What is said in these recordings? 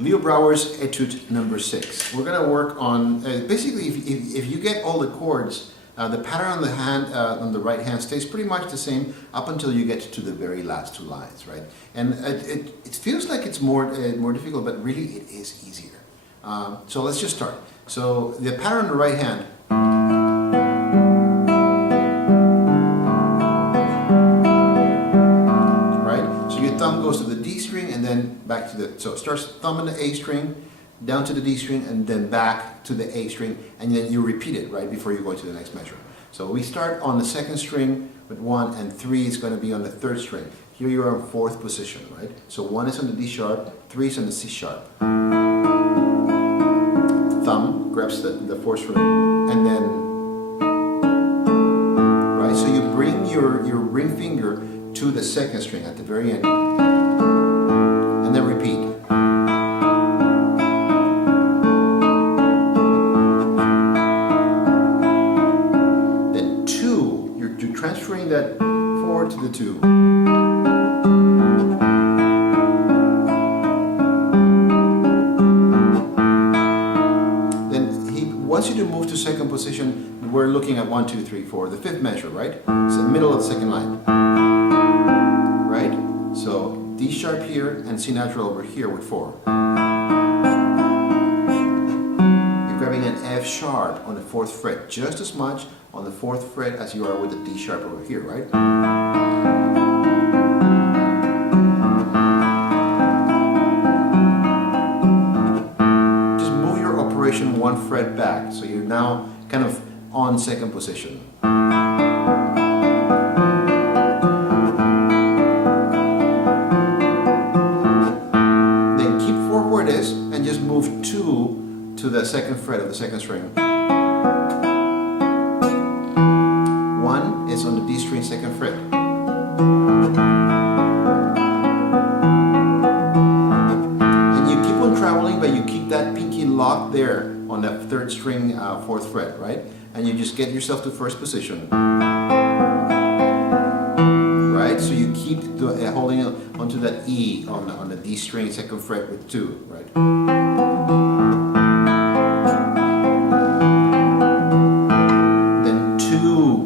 Leo Brouwer's etude number 6. We're going to work on, basically if you get all the chords, the pattern on the hand, on the right hand stays pretty much the same up until you get to the very last two lines, right? And it feels like it's more difficult, but really it is easier. So let's just start. So the pattern on the right hand, right? So your thumb goes to the D string and then back to the, so it starts thumb on the A string, down to the D string, and then back to the A string, and then you repeat it right before you go to the next measure. So we start on the second string with 1, and 3 is going to be on the third string. Here you are in 4th position, right? So 1 is on the D sharp, 3 is on the C sharp. Thumb grabs the 4th string, and then, right? So you bring your ring finger to the second string at the very end, and then repeat. Transferring that 4 to the 2. Then he wants you to move to second position. We're looking at 1, 2, 3, 4, the 5th measure, right? It's the middle of the second line. Right? So D sharp here and C natural over here with 4. You're grabbing an F sharp on the 4th fret just as much on the 4th fret as you are with the D sharp over here, right? Just move your operation 1 fret back, so you're now kind of on second position. Then keep 4 where it is and just move 2 to the 2nd fret of the 2nd string. Is on the D string 2nd fret. And you keep on traveling, but you keep that pinky locked there on that 3rd string 4th fret, right? And you just get yourself to 1st position. Right? So you keep holding onto that E on the D string 2nd fret with 2, right?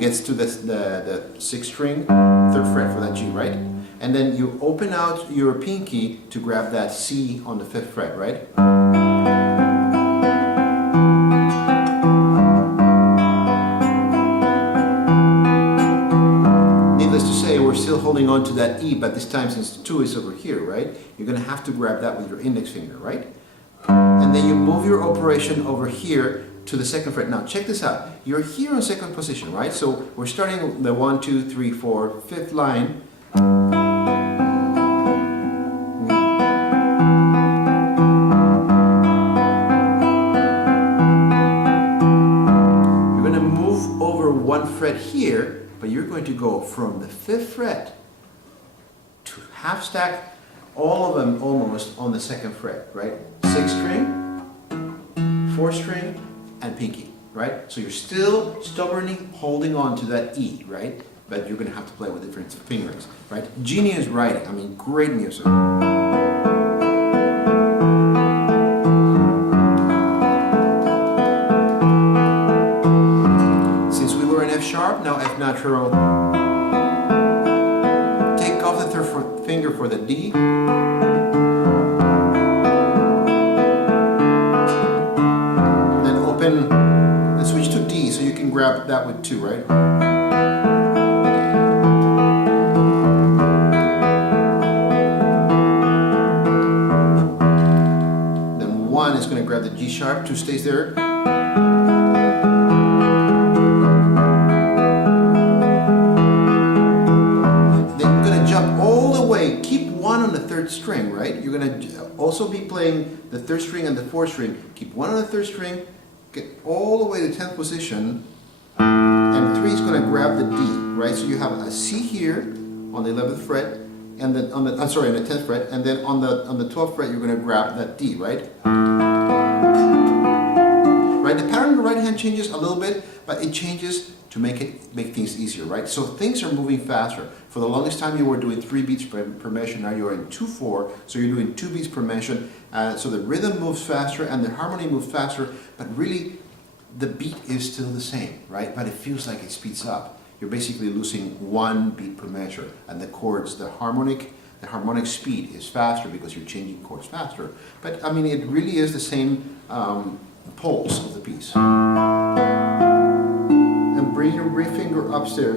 Gets to the 6th string, 3rd fret for that G, right? And then you open out your pinky to grab that C on the 5th fret, right? Needless to say, we're still holding on to that E, but this time since 2 is over here, right? You're going to have to grab that with your index finger, right? And then you move your operation over here to the 2nd fret. Now check this out. You're here on 2nd position, right? So we're starting the 1, 2, 3, 4, 5th line. You're going to move over 1 fret here, but you're going to go from the 5th fret to half stack all of them almost on the 2nd fret, right? 6th string, 4th string, and pinky, right? So you're still stubbornly holding on to that E, right? But you're going to have to play with different fingerings, right? Genius writing, I mean, great music. Since we were in F sharp, now F natural. Take off the 3rd finger for the D. And switch to D, so you can grab that with 2, right? Then 1 is going to grab the G sharp, 2 stays there. Then you're going to jump all the way, keep 1 on the 3rd string, right? You're going to also be playing the 3rd string and the 4th string. Keep 1 on the 3rd string, get all the way to 10th position, and 3 is going to grab the D, right? So you have a C here on the 11th fret, and then on the 10th fret, and then on the 12th fret you're going to grab that D, right? Right. The pattern on the right hand hand changes a little bit, but it changes to make things easier, right? So things are moving faster. For the longest time you were doing 3 beats per measure, now you're in 2/4, so you're doing 2 beats per measure. So the rhythm moves faster and the harmony moves faster, but really the beat is still the same, right? But it feels like it speeds up. You're basically losing 1 beat per measure, and the chords, the harmonic speed is faster because you're changing chords faster. But I mean, it really is the same pulse of the piece. And bring your ring finger upstairs.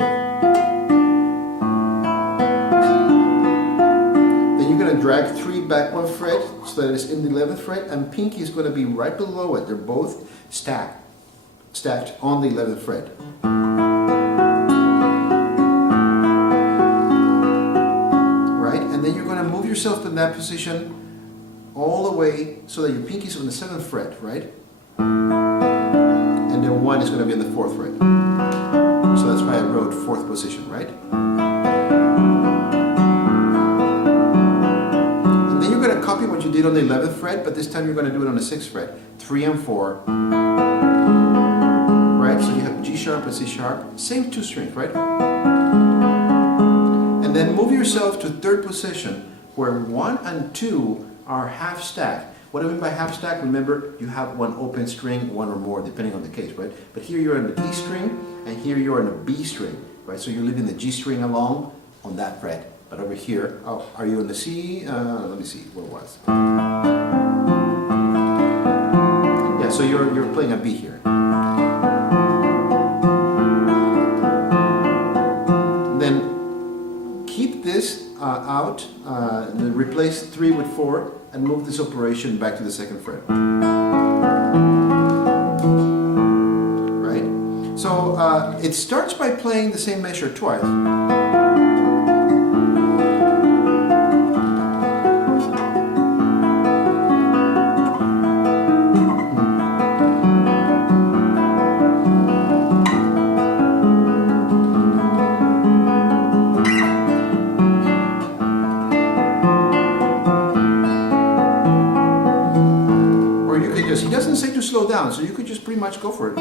Then you're going to drag 3 back 1 fret so that it's in the 11th fret, and pinky is going to be right below it. They're both stacked on the 11th fret. Right? And then you're going to move yourself in that position all the way so that your pinky is on the 7th fret, right? And then 1 is going to be in the 4th fret. So that's why I wrote 4th position, right? And then you're going to copy what you did on the 11th fret, but this time you're going to do it on the 6th fret. 3 and 4. Right? So you have G sharp and C sharp. Same 2 strings, right? And then move yourself to 3rd position where 1 and 2 are half stacked. What I mean by half stack, remember you have 1 open string, 1 or more depending on the case, right? But here you're in the D string and here you're in a B string, right? So you're leaving the G string along on that fret. But over here, oh, are you in the C? Let me see what it was. Yeah, so you're playing a B here. Then keep this out, replace 3 with 4, and move this operation back to the 2nd fret. Right? So it starts by playing the same measure twice. He doesn't say to slow down, so you could just pretty much go for it.